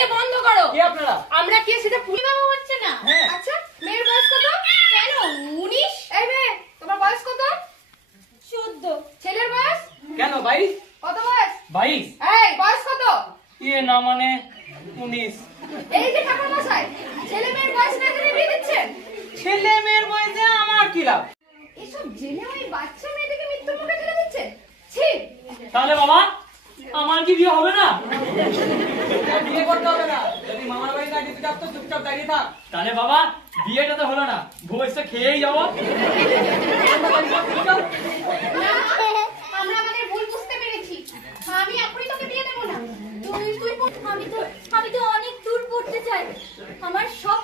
বিয়ে বন্ধ করো। কে আপনারা? আমরা কে সেটা পূর্ণিমা হচ্ছে না। হ্যাঁ। আচ্ছা, মেয়ের বয়স কত? কেন 19? এই মেয়ে, তোমার বয়স কত? 14। ছেলের বয়স? কেন 22? কত বয়স? 22? এই বয়স কত? না মানে 19। এই যে ঠাকুর মশাই, ছেলে মেয়ের বয়স না জেনে বিয়ে দিচ্ছেন। ছেলে মেয়ের বয়সে আমার কি লাভ? এসব জেনে ওই বাচ্চা মেয়েটাকে মৃত্যুর মুখে ঠেলে দিচ্ছেন। ছি। তাহলে বাবা আমার কি বিয়ে হবে না? বিয়ে করতে হবে না। যদি মামার বাড়ি না দিতে চাস তো চুপচাপ দাঁড়িয়ে থাক। তাহলে বাবা বিয়েটা তো হলো না, ভবিষ্যৎ খেয়েই যাবো। না, আমরা আমাদের ভুল বুঝতে পেরেছি। আমি এখনই তোকে বিয়ে দেব না। তুই আমি তো অনেক দূর পড়তে চাই। আমার সব